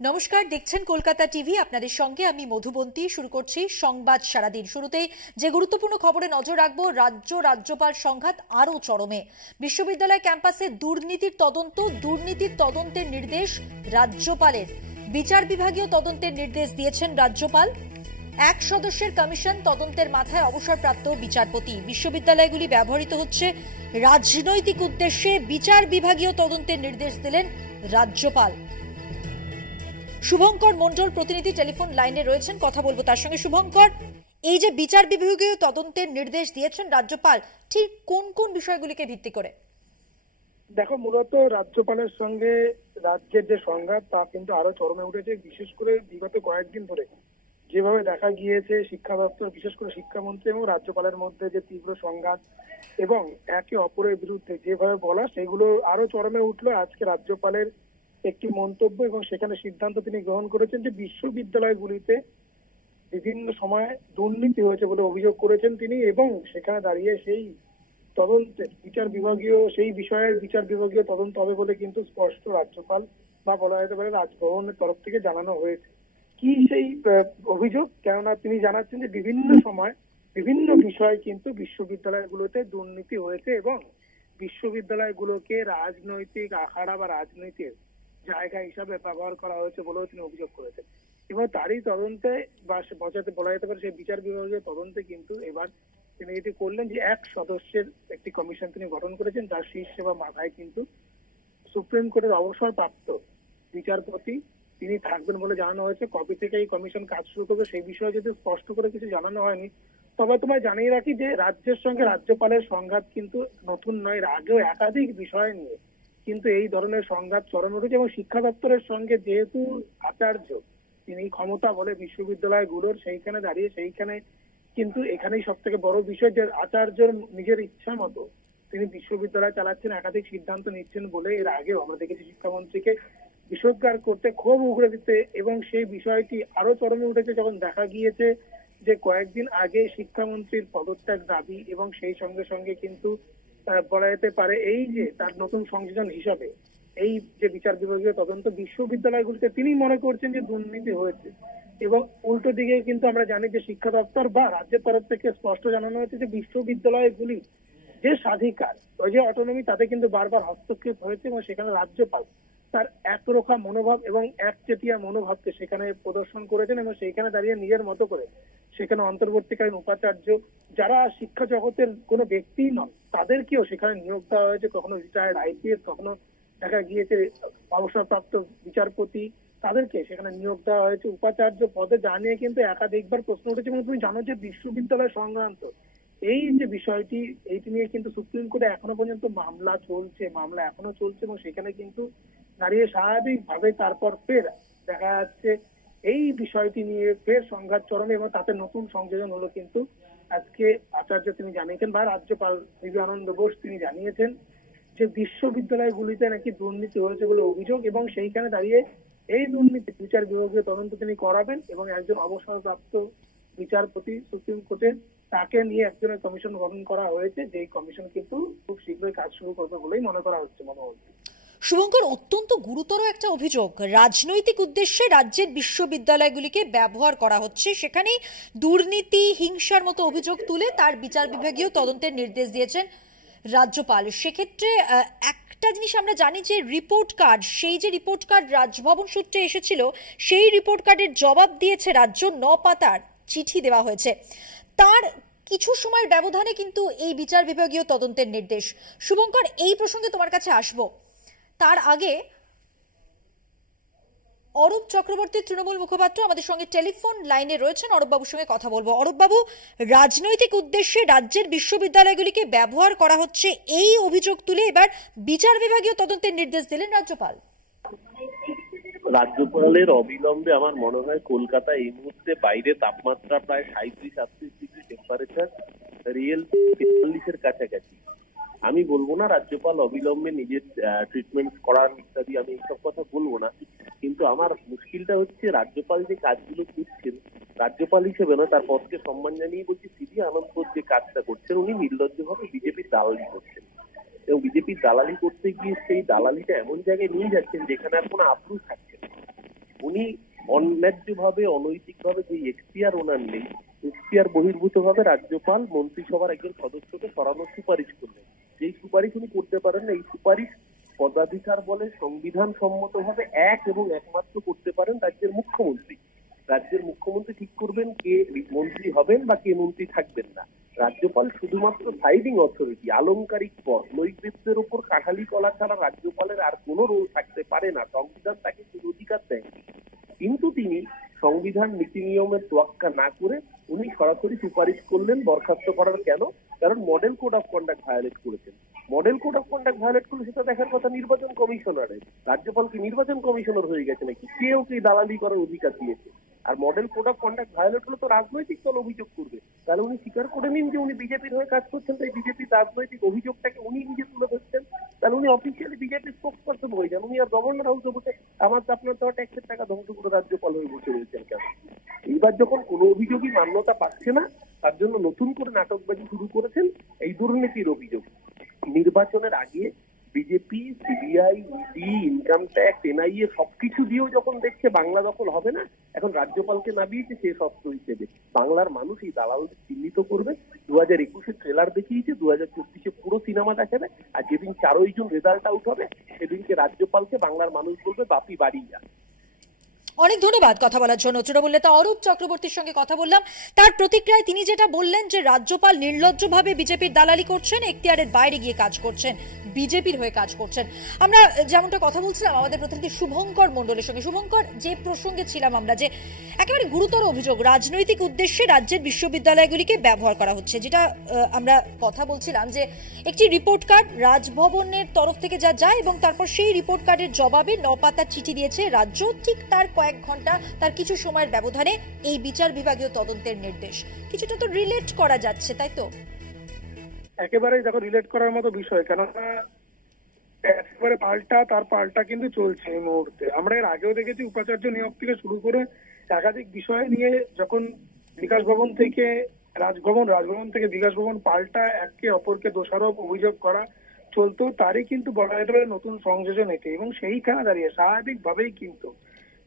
নমস্কার, দেখছেন কলকাতা টিভি। আপনাদের সঙ্গে আমি মধুবন্তী। শুরু করছি সংবাদ সারাদিন। শুরুতেই যে গুরুত্বপূর্ণ খবরে নজর রাখবো, রাজ্যপাল সংঘাত আরও চরমে। বিশ্ববিদ্যালয় ক্যাম্পাসে দুর্নীতির তদন্তের নির্দেশ রাজ্যপালের। বিচার বিভাগীয় তদন্তের নির্দেশ দিয়েছেন রাজ্যপাল। 1 সদস্যের কমিশন তদন্তের মাথায় অবসরপ্রাপ্ত বিচারপতি। বিশ্ববিদ্যালয়গুলি ব্যবহৃত হচ্ছে রাজনৈতিক উদ্দেশ্যে, বিচার বিভাগীয় তদন্তের নির্দেশ দিলেন রাজ্যপাল। শুভঙ্কর মণ্ডল প্রতিনিধি টেলিফোন লাইনে রয়েছেন, কথা বলবো তার সঙ্গে। শুভঙ্কর, এই যে বিচার বিভাগীয় তদন্তের নির্দেশ দিয়েছেন রাজ্যপাল, ঠিক কোন কোন বিষয়গুলিকে ভিত্তি করে? দেখো, মূলত রাজ্যপালের সঙ্গে রাজ্যের যে সংঘাত তা কিন্তু আরো চরমে উঠেছে। বিশেষ করে বিগত কয়েকদিন ধরে যেভাবে দেখা গিয়েছে শিক্ষা দপ্তর, বিশেষ করে শিক্ষামন্ত্রী এবং রাজ্যপালের মধ্যে যে তীব্র সংঘাত এবং একে অপরের বিরুদ্ধে যেভাবে বলা, সেগুলো আরো চরমে উঠলো আজকে রাজ্যপালের একটি মন্তব্য, এবং সেখানে সিদ্ধান্ত তিনি গ্রহণ করেছেন যে বিশ্ববিদ্যালয়গুলিতে বিভিন্ন সময় দুর্নীতি হয়েছে বলে অভিযোগ করেছেন তিনি, এবং সেখানে দাঁড়িয়ে সেই তদন্তের সেই বিষয়ের বিচার বিভাগীয় তদন্ত হবে বলে কিন্তু স্পষ্ট রাজ্যপাল বা বলা যেতে পারে রাজভবনের তরফ থেকে জানানো হয়েছে। কি সেই অভিযোগ? কেননা তিনি জানাচ্ছেন যে বিভিন্ন সময় বিভিন্ন বিষয় কিন্তু বিশ্ববিদ্যালয়গুলোতে দুর্নীতি হয়েছে এবং বিশ্ববিদ্যালয়গুলোকে রাজনৈতিক আখাড়া বা রাজনীতির জায়গা হিসাবে ব্যবহার করা হয়েছে বলেও তিনি অভিযোগ করেছেন। এবং তারই তদন্তে বা বলা যেতে পারে সেই বিচার বিভাগীয় তদন্তে কিন্তু এবার তিনি এটি করলেন যে 1 সদস্যের একটি কমিশন তিনি গঠন করেছেন, যার শীর্ষে বা মাথায় কিন্তু সুপ্রিম কোর্টের অবসরপ্রাপ্ত বিচারপতি তিনি থাকবেন বলে জানানো হয়েছে। কবে থেকে এই কমিশন কাজ শুরু করবে সেই বিষয়ে যদি স্পষ্ট করে কিছু জানানো হয়নি, তবে তোমায় জানিয়ে রাখি যে রাজ্যের সঙ্গে রাজ্যপালের সংঘাত কিন্তু নতুন নয়। এর আগেও একাধিক বিষয় নিয়ে কিন্তু এই ধরনের সংঘাত চরমে উঠেছে, এবং শিক্ষা দপ্তরের সঙ্গে যেহেতু আচার্য তিনি ক্ষমতা বলে বিশ্ববিদ্যালয়গুলোর, সেইখানে দাঁড়িয়ে সেইখানে কিন্তু এখানেই সব থেকে বড় বিষয় যে আচার্যর নিজের ইচ্ছা মতো তিনি বিশ্ববিদ্যালয় চালাচ্ছেন, একাধিক সিদ্ধান্ত নিচ্ছেন বলে এর আগেও আমরা দেখেছি শিক্ষামন্ত্রীকে বিষোদ্গার করতে, ক্ষোভ উগড়ে দিতে, এবং সেই বিষয়টি আরো চরমে উঠেছে যখন দেখা গিয়েছে যে কয়েকদিন আগে শিক্ষামন্ত্রীর পদত্যাগ দাবি, এবং সেই সঙ্গে সঙ্গে কিন্তু বলা যেতে পারে এই যে তার নতুন সংযোজন হিসাবে এই যে বিচার বিভাগীয় তদন্ত বিশ্ববিদ্যালয়গুলিতে তিনি মনে করছেন যে দুর্নীতি হয়েছে। এবং উল্টো দিকে কিন্তু আমরা জানি যে শিক্ষা দপ্তর বা রাজ্যের তরফ থেকে স্পষ্ট জানানো হয়েছে যে বিশ্ববিদ্যালয়গুলি যে স্বাধিকার, ওই যে অটোনমি, তাতে কিন্তু বারবার হস্তক্ষেপ হয়েছে, এবং সেখানে রাজ্যপাল তার একরোখা মনোভাব এবং একচেটিয়া মনোভাবকে সেখানে প্রদর্শন করেছেন, এবং সেইখানে দাঁড়িয়ে নিজের মতো করে সেখানে অন্তর্বর্তীকালীন উপাচার্য যারা শিক্ষা জগতের কোনো ব্যক্তি নন তাদেরকেও সেখানে নিয়োগ দেওয়া হয়েছে। কখনো রিটায়ার্ড আইপিএস, কখনো দেখা গিয়েছে অবসরপ্রাপ্ত বিচারপতি, তাদেরকে সেখানে নিয়োগ দেওয়া হয়েছে উপাচার্য পদে, যা নিয়ে কিন্তু একাধিকবার প্রশ্ন উঠেছে। এবং তুমি জানো যে বিশ্ববিদ্যালয় সংক্রান্ত এই যে বিষয়টি, এইটি নিয়ে কিন্তু সুপ্রিম কোর্টে এখনো পর্যন্ত মামলা এখনো চলছে, এবং সেখানে কিন্তু দাঁড়িয়ে স্বাভাবিকভাবে তারপর ফের দেখা যাচ্ছে এই বিষয়টি নিয়ে ফের সংঘাত চরমে, এবং তাতে নতুন সংযোজন হলো কিন্তু আজকে আচার্য তিনি জানিয়েছেন, বা রাজ্যপাল দিব্য আনন্দ বোস তিনি জানিয়েছেন যে বিশ্ববিদ্যালয়গুলিতে নাকি দুর্নীতি হয়েছে বলে অভিযোগ, এবং সেইখানে দাঁড়িয়ে এই দুর্নীতি বিচার বিভাগীয় তদন্ত তিনি করাবেন, এবং একজন অবসরপ্রাপ্ত বিচারপতি সুপ্রিম কোর্টের তাকে নিয়ে একজনের কমিশন গঠন করা হয়েছে, যে কমিশন কিন্তু খুব শীঘ্রই কাজ শুরু করবে বলেই মনে করা হচ্ছে। শুভঙ্কর, অত্যন্ত গুরুতর একটা অভিযোগ। রাজনৈতিক উদ্দেশ্যে রাজ্যের বিশ্ববিদ্যালয়গুলিকে ব্যবহার করা হচ্ছে, সেখানে দুর্নীতি, হিংসার মতো অভিযোগ তুলে তার বিচার বিভাগীয় তদন্তের নির্দেশ দিয়েছেন রাজ্যপাল। সেক্ষেত্রে একটা জিনিস আমরা জানি যে রিপোর্ট কার্ড, সেই যে রিপোর্ট কার্ড রাজভবন সূত্রে এসেছিল, সেই রিপোর্ট কার্ডের জবাব দিয়েছে রাজ্য। 9 পাতার চিঠি দেওয়া হয়েছে। তার কিছু সময়ের ব্যবধানে কিন্তু এই বিচার বিভাগীয় তদন্তের নির্দেশ। শুভঙ্কর, এই প্রসঙ্গে তোমার কাছে আসবো। তার আগে অরূপ চক্রবর্তী তৃণমূল মুখপাত্র আমাদের সঙ্গে টেলিফোন লাইনে রয়েছেন, অরূপবাবুর সঙ্গে কথা বলবো। অরূপবাবু, রাজনৈতিক উদ্দেশ্যে রাজ্যের বিশ্ববিদ্যালয়গুলিকে ব্যবহার করা হচ্ছে এই অভিযোগ তুলে এবার বিচার বিভাগীয় তদন্তের নির্দেশ দিলেন রাজ্যপাল। রাজ্যপালের অবিলম্বে আমার মনে হয় কলকাতা এই মুহূর্তে বাইরে তাপমাত্রা প্রায় 37-38 ডিগ্রি টেম্পারেচার, রিয়েল 43-এর কাছাকাছি। আমি বলবো না রাজ্যপাল অবিলম্বে নিজের ট্রিটমেন্ট করার ইত্যাদি, আমি এইসব কথা বলবো না, কিন্তু আমার মুশকিলটা হচ্ছে রাজ্যপাল যে কাজগুলো করছেন, রাজ্যপাল হিসেবে না, তার পদকে সম্মান জানিয়ে বলছি সিবি আনন্দ যে কাজটা করছেন, উনি নির্লজ্জভাবে বিজেপির দালালি করছেন, এবং বিজেপির দালালি করতে গিয়ে সেই দালালিটা এমন জায়গায় নিয়ে যাচ্ছেন যেখানে আর কোনো আপ্রুষ থাকছে না। উনি উনি অন্যায্যভাবে অনৈতিকভাবে যে এখতিয়ার ওনার নেই, এখতিয়ার বহির্ভূতভাবে রাজ্যপাল মন্ত্রিসভার একজন সদস্যকে সরানোর সুপারিশ করলেন। যেই সুপারিশ উনি করতে পারেন না, এই সুপারিশ পদাধিকার বলে সংবিধান সম্মতভাবে এক এবং একমাত্র করতে পারেন রাজ্যের মুখ্যমন্ত্রী। রাজ্যের মুখ্যমন্ত্রী ঠিক করবেন কে মন্ত্রী হবেন বা কে মন্ত্রী থাকবেন না। রাজ্যপাল শুধুমাত্র সাইডিং অথরিটি, আলংকারিক পদ, নৈবেদ্যের উপর কাঠালি কলা ছাড়া রাজ্যপালের আর কোনো রোল থাকতে পারে না। সংবিধান তাকে সেই অধিকার দেয়, কিন্তু তিনি সংবিধান নীতি নিয়মের তোয়াক্কা না করে উনি সরাসরি সুপারিশ করলেন বরখাস্ত করার। কেন? কারণ model code of conduct violate করেছেন। Model code of conduct violate করলে সেটা দেখার কথা নির্বাচন কমিশনারের। রাজ্যপাল কি নির্বাচন কমিশনার হয়ে গেছে নাকি? কেউ কি দালালি করার অধিকার দিয়েছে? আর model code of conduct violate হলে তো রাজনৈতিক দল অভিযোগ করবে। তাহলে উনি স্বীকার করে নিন যে উনি বিজেপির হয়ে কাজ করছেন, তাই বিজেপির রাজনৈতিক অভিযোগটাকে উনি নিজে তুলে ধরছেন। তাহলে উনি অফিসিয়ালি বিজেপির স্পোক্স পারসন হয়ে যান। উনি আর গভর্নর হাউসে বসে আপনার দেওয়া ট্যাক্সের টাকা ধ্বংস করে রাজ্যপাল হয়ে বসে রয়েছেন কেন? এইবার যখন কোনো অভিযোগই মান্যতা পাচ্ছে না, তার জন্য নতুন করে নাটকবাজি শুরু করেছেন এই দুর্নীতির অভিযোগ। নির্বাচনের আগে BJP, CBI, ED, income tax, NIA সবকিছু দিয়েও যখন দেখছে বাংলা দখল হবে না, এখন রাজ্যপালকে নামিয়েছে শেষ অস্ত্র হিসেবে। বাংলার মানুষ এই দালালদের চিহ্নিত করবে। 2021-এ ট্রেলার দেখিয়েছে, 2024-এ পুরো সিনেমা দেখাবে। আর যেদিন 4ই জুন রেজাল্ট আউট হবে, সেদিনকে রাজ্যপালকে বাংলার মানুষ বলবে বাপি বাড়ি যা। অনেক ধন্যবাদ কথা বলার জন্য। তৃণমূলনেতা অরূপ চক্রবর্তীর সঙ্গে কথা বললাম। তার প্রতিক্রিয়ায় তিনি যেটা বললেন যে রাজ্যপাল নির্লজ্জভাবে বিজেপির দালালি করছেন, এখতিয়ারের বাইরে গিয়ে কাজ করছেন, বিজেপির হয়ে কাজ করছেন। আমরা যেমনটা কথা বলছিলাম আমাদের প্রতিনিধি শুভঙ্কর মণ্ডলের সঙ্গে। শুভঙ্কর, যে প্রসঙ্গে ছিলাম আমরা, যে একেবারে গুরুতর অভিযোগ রাজনৈতিক উদ্দেশ্যে রাজ্যের বিশ্ববিদ্যালয়গুলিকে ব্যবহার করা হচ্ছে, যেটা আমরা কথা বলছিলাম যে একটি রিপোর্ট কার্ড রাজভবনের তরফ থেকে যা যায় এবং তারপর সেই রিপোর্ট কার্ডের জবাবে 9 পাতার চিঠি দিয়েছে রাজ্য। ঠিক তার কয়েক ঘন্টা, তার কিছু সময়ের ব্যবধানে এই বিচার বিভাগীয় তদন্তের নির্দেশ। কিছুটা তো রিলেট করা যাচ্ছে, তাই তো? একেবারেই দেখো রিলেট করার মতো বিষয়, কেননা একেবারে পাল্টা কিন্তু চলছে এই মুহূর্তে। আমরা এর আগেও দেখেছি উপাচার্য নিয়োগ থেকে শুরু করে একাধিক বিষয় নিয়ে যখন বিকাশ ভবন থেকে রাজভবন থেকে বিকাশ ভবন পাল্টা একে অপরকে দোষারোপ অভিযোগ করা চলতো, তারই কিন্তু বলা যেতে পারে নতুন সংযোজন এতে। এবং সেইখানে দাঁড়িয়ে স্বাভাবিকভাবেই কিন্তু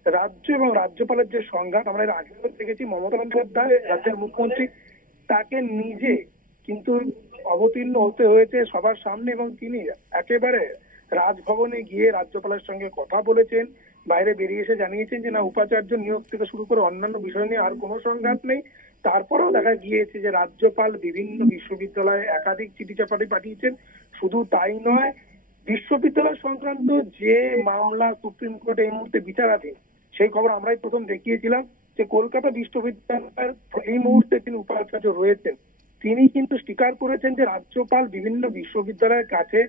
রাজ্য এবং রাজ্যপালের যে সংঘাত আমরা এর আগেও দেখেছি। মমতা বন্দ্যোপাধ্যায় রাজ্যের মুখ্যমন্ত্রী, তাকে নিজে কিন্তু অবতীর্ণ হতে হয়েছে সবার সামনে এবং তিনি একেবারে রাজভবনে গিয়ে রাজ্যপালের সঙ্গে কথা বলেছেন। বাইরে বেরিয়ে এসে জানিয়েছেন যে না, উপাচার্য নিয়োগ থেকে শুরু করে অন্যান্য বিষয় নিয়ে আর কোনো সংঘাত নেই। তারপরেও দেখা গিয়েছে যে রাজ্যপাল বিভিন্ন বিশ্ববিদ্যালয়ে একাধিক চিঠি চাপাটি পাঠিয়েছেন। শুধু তাই নয়, বিশ্ববিদ্যালয় সংক্রান্ত যে মামলা সুপ্রিম কোর্টে এই মুহূর্তে বিচারাধীন, সেই খবর আমরাই প্রথম দেখিয়েছিলাম যে কলকাতা বিশ্ববিদ্যালয়ের এই মুহূর্তে তিনি উপাচার্য রয়েছেন। তিনি কিন্তু স্বীকার করেছেন যে রাজ্যপাল বিভিন্ন বিশ্ববিদ্যালয়ের কাছে,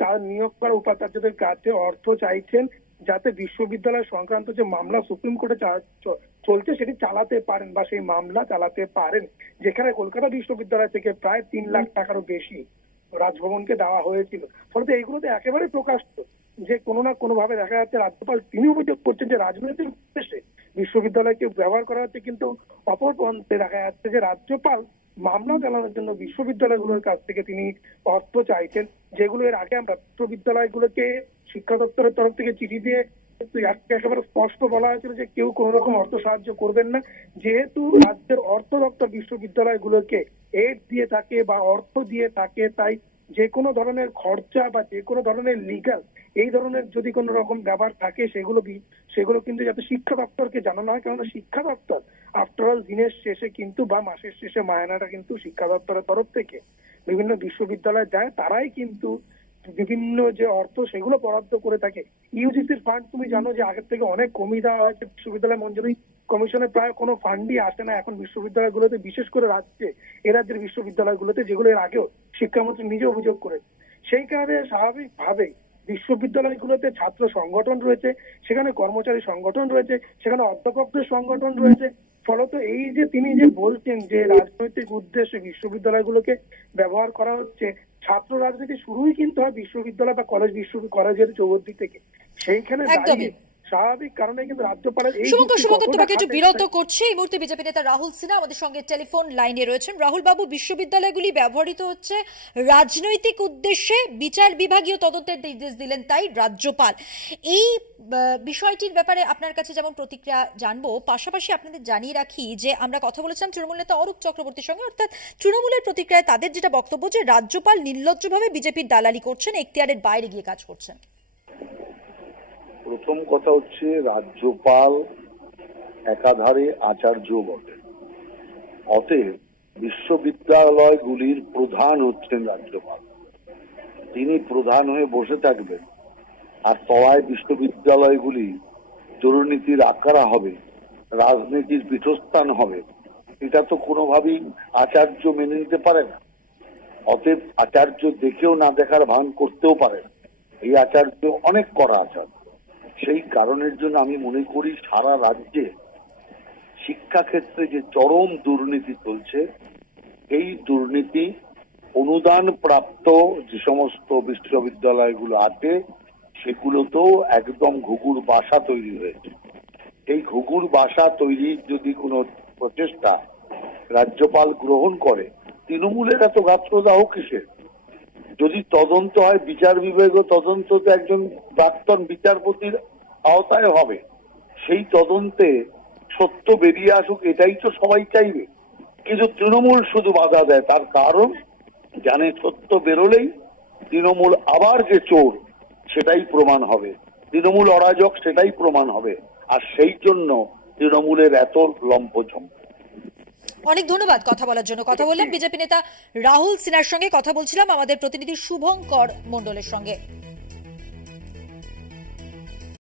তার নিয়োগ করা উপাচার্যদের কাছে অর্থ চাইছেন, যাতে বিশ্ববিদ্যালয় সংক্রান্ত যে মামলা সুপ্রিম কোর্টে চলছে সেটি চালাতে পারেন বা সেই মামলা চালাতে পারেন, যেখানে কলকাতা বিশ্ববিদ্যালয় থেকে প্রায় 3 লাখ টাকারও বেশি রাজভবনকে দেওয়া হয়েছিল। ফলে এইগুলোতে একেবারে প্রকাশ্য যে কোনো না কোনো ভাবে দেখা যাচ্ছে রাজ্যপাল তিনি অভিযোগ করছেন যে রাজনৈতিক উদ্দেশ্যে বিশ্ববিদ্যালয়কে ব্যবহার করা হচ্ছে। কিন্তু অপর প্রান্তে দেখা যাচ্ছে যে রাজ্যপাল মামলা চালানোর জন্য বিশ্ববিদ্যালয়গুলোর কাছ থেকে তিনি অর্থ চাইছেন, যেগুলো এর আগে আমরা বিশ্ববিদ্যালয়গুলোকে শিক্ষা দপ্তরের তরফ থেকে চিঠি দিয়ে একেবারে স্পষ্ট বলা হয়েছিল যে কেউ কোন রকম অর্থ সাহায্য করবেন না। যেহেতু রাজ্যের অর্থ দপ্তর বিশ্ববিদ্যালয়গুলোকে এড দিয়ে থাকে বা অর্থ দিয়ে থাকে, তাই যে কোনো ধরনের খরচা বা যে কোনো ধরনের লিগাল এই ধরনের যদি কোনো রকম ব্যাপার থাকে সেগুলো কিন্তু যাতে শিক্ষা দপ্তরকে জানানো হয়। কেননা শিক্ষা দপ্তর আফটারঅল দিনের শেষে কিন্তু বা মাসের শেষে মায়নাটা কিন্তু শিক্ষা দপ্তরের তরফ থেকে বিভিন্ন বিশ্ববিদ্যালয়ে যায়। তারাই কিন্তু বিভিন্ন যে অর্থ সেগুলো বরাদ্দ করে থাকে। ইউজিসির ফান্ড তুমি জানো যে আগের থেকে অনেক কমিয়ে দেওয়া হয়েছে। বিশ্ববিদ্যালয় মঞ্জুরি কমিশনে প্রায় কোনো ফান্ডই আসে না এখন বিশ্ববিদ্যালয়গুলোতে, বিশেষ করে রাজ্যের বিশ্ববিদ্যালয়গুলোতে, যেগুলো এর আগেও শিক্ষামন্ত্রী নিজে অভিযোগ করে। সেই কারণে স্বাভাবিকভাবেই বিশ্ববিদ্যালয়গুলোতে ছাত্র সংগঠন রয়েছে, সেখানে কর্মচারী সংগঠন রয়েছে, সেখানে অধ্যাপকদের সংগঠন রয়েছে। ফলত এই যে তিনি যে বলছেন যে রাজনৈতিক উদ্দেশ্যে বিশ্ববিদ্যালয়গুলোকে ব্যবহার করা হচ্ছে, ছাত্র রাজনীতি শুরুই কিন্তু হয় বিশ্ববিদ্যালয় বা কলেজের চৌহদ্দি থেকে। সেইখানে দাঁড়িয়ে স্বাভাবিক কারণে কিন্তু রাজ্যপালের এই শুভঙ্কর তোমাকে একটু বিরত করছে। এই মুহূর্তে বিজেপি নেতা রাহুল সিনহা আমাদের সঙ্গে টেলিফোন লাইনে রয়েছেন। রাহুল বাবু, বিশ্ববিদ্যালয়গুলি ব্যবহৃত হচ্ছে রাজনৈতিক উদ্দেশ্যে, বিচার বিভাগীয় তদন্তের নির্দেশ দিলেন তাই রাজ্যপাল। এই বিষয়টির ব্যাপারে আপনার কাছে যেমন প্রতিক্রিয়া জানবো, পাশাপাশি আপনাদের জানিয়ে রাখি যে আমরা কথা বলেছিলাম তৃণমূল নেতা অরূপ চক্রবর্তীর সঙ্গে, অর্থাৎ তৃণমূলের প্রতিক্রিয়ায় তাদের যেটা বক্তব্য যে রাজ্যপাল নির্লজ্জভাবে বিজেপির দালালি করছেন, এখতিয়ারের বাইরে গিয়ে কাজ করছেন। প্রথম কথা হচ্ছে, রাজ্যপাল একাধারে আচার্য বটে, অতএব বিশ্ববিদ্যালয়গুলির প্রধান হচ্ছেন রাজ্যপাল। তিনি প্রধান হয়ে বসে থাকবেন আর তলায় বিশ্ববিদ্যালয়গুলি দুর্নীতির আকারা হবে, রাজনীতির পীঠস্থান হবে, এটা তো কোনোভাবেই আচার্য মেনে নিতে পারে না। অতএব আচার্য দেখেও না দেখার ভান করতেও পারে না। এই আচার্য অনেক কড়া আচার্য। সেই কারণের জন্য আমি মনে করি সারা রাজ্যে শিক্ষাক্ষেত্রে যে চরম দুর্নীতি চলছে, এই দুর্নীতি অনুদান প্রাপ্ত যে সমস্ত বিশ্ববিদ্যালয়গুলো আছে সেগুলোতেও একদম ঘুঘুর বাসা তৈরি হয়েছে। এই ঘুঘুর বাসা তৈরির যদি কোনো প্রচেষ্টা রাজ্যপাল গ্রহণ করে, তৃণমূলের এত গাত্রদাহ কিসের? যদি তদন্ত হয়, বিচার বিভাগীয় তদন্ত তো একজন প্রাক্তন বিচারপতির আওতায় হবে। সেই তদন্তে সত্য বেরিয়ে আসুক, এটাই তো সবাই চাইবে। কিন্তু তৃণমূল শুধু বাধা দেয়, তার কারণ জানে সত্য বেরোলেই তৃণমূল আবার যে চোর সেটাই প্রমাণ হবে, তৃণমূল অরাজক সেটাই প্রমাণ হবে। আর সেই জন্য তৃণমূলের এত লম্পঝম্প। অনেক ধন্যবাদ কথা বলার জন্য। কথা বললেন বিজেপি নেতা রাহুল সিনহার সঙ্গে। কথা বলছিলাম আমাদের প্রতিনিধি শুভঙ্কর মণ্ডলের সঙ্গে।